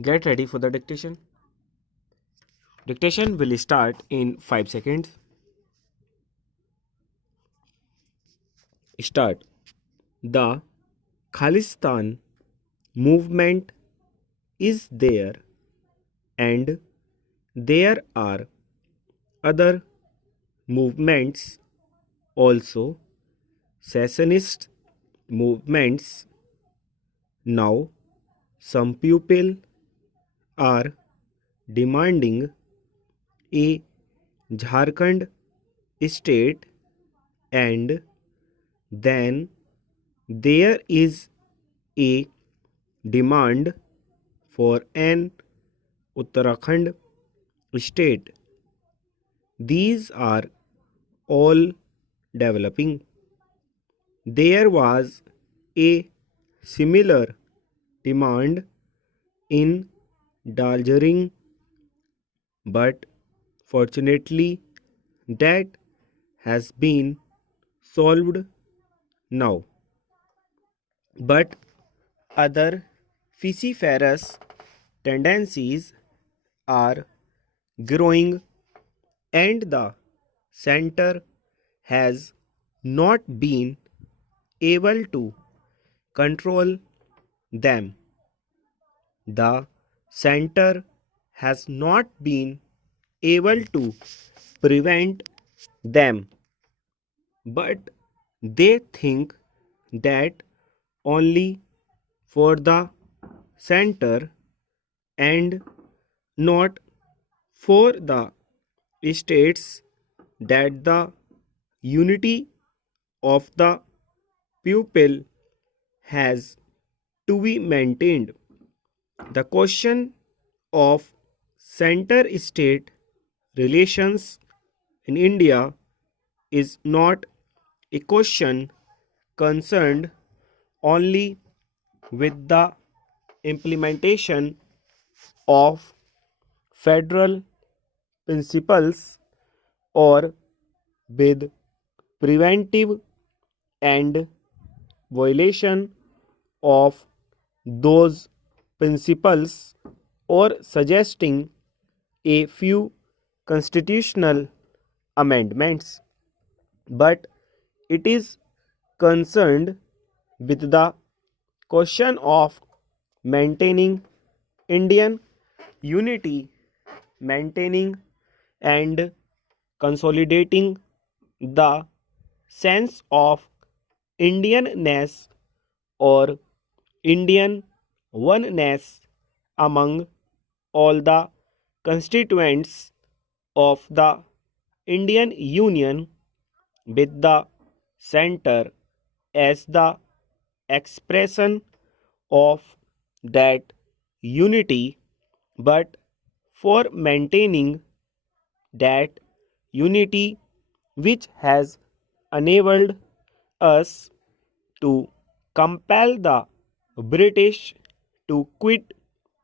Get ready for the dictation. Dictation will start in 5 seconds. Start. The Khalistan movement is there, and there are other movements also, secessionist movements. Now some people are demanding a Jharkhand state, and then there is a demand for an Uttarakhand state. These are all developing. There was a similar demand in Darjeeling, but fortunately that has been solved now. But other vociferous tendencies are growing, and the center has not been able to control them. The center has not been able to prevent them, but they think that only for the center and not for the states that the unity of the pupil has to be maintained. The question of center state relations in India is not a question concerned only with the implementation of federal principles or with preventive and violation of those principles or suggesting a few constitutional amendments, but it is concerned with the question of maintaining Indian unity, maintaining and consolidating the sense of Indianness or Indian oneness among all the constituents of the Indian Union, with the center as the expression of that unity, but for maintaining that unity which has enabled us to compel the British to quit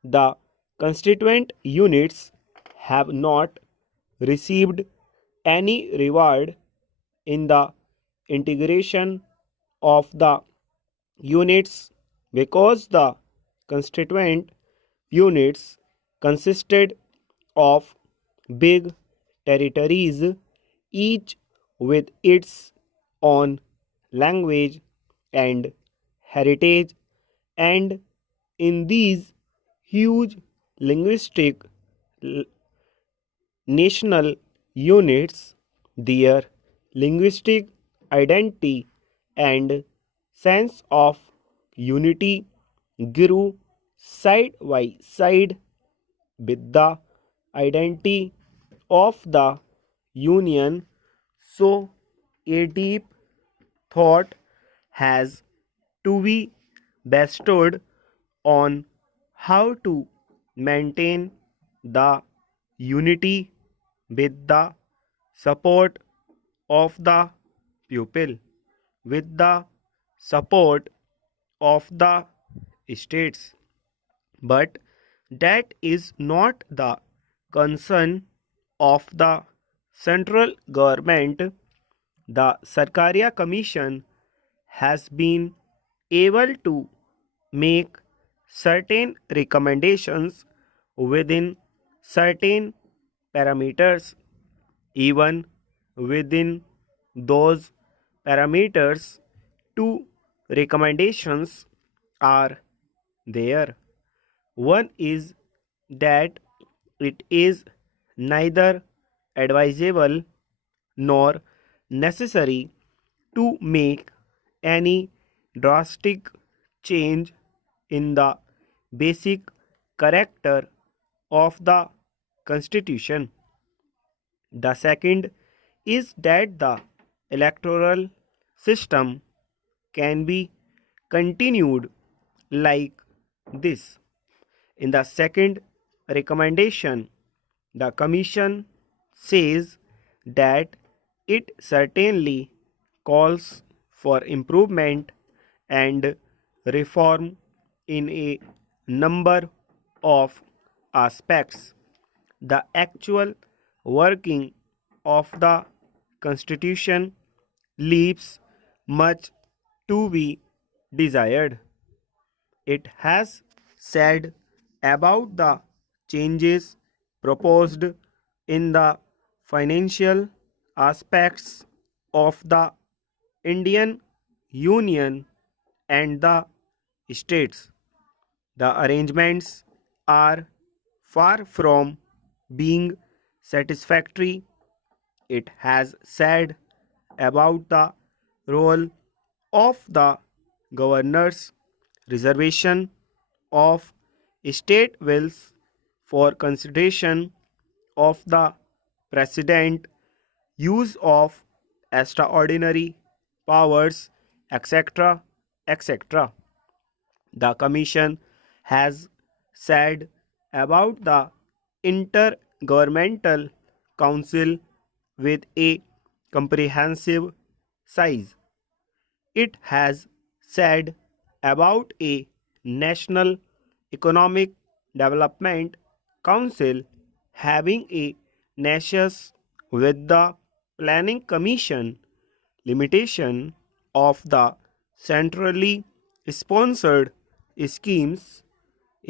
the constituent units, have not received any reward in the integration of the units, because the constituent units consisted of big territories, each with its own language and heritage, and in these huge linguistic national units, their linguistic identity and sense of unity grew side by side with the identity of the Union. So, a deep thought has to be bestowed on how to maintain the unity with the support of the pupil, with the support of the states. But that is not the concern of the central government. The Sarkaria Commission has been able to make certain recommendations within certain parameters. Even within those parameters, two recommendations are there. One is that it is neither advisable nor necessary to make any drastic change in the basic character of the Constitution. The second is that the electoral system can be continued like this. In the second recommendation, the Commission says that it certainly calls for improvement and reform in a number of aspects. The actual working of the Constitution leaves much to be desired. It has said about the changes proposed in the financial aspects of the Indian Union and the states. The arrangements are far from being satisfactory. It has said about the role of the governor's reservation of state wills for consideration of the president, use of extraordinary powers, etc. etc. The Commission has said about the Intergovernmental Council with a comprehensive size. It has said about a National Economic Development Council having a nexus with the Planning Commission, limitation of the centrally sponsored schemes,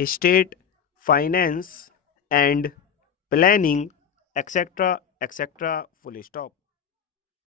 state finance and planning, etc. etc. Full stop.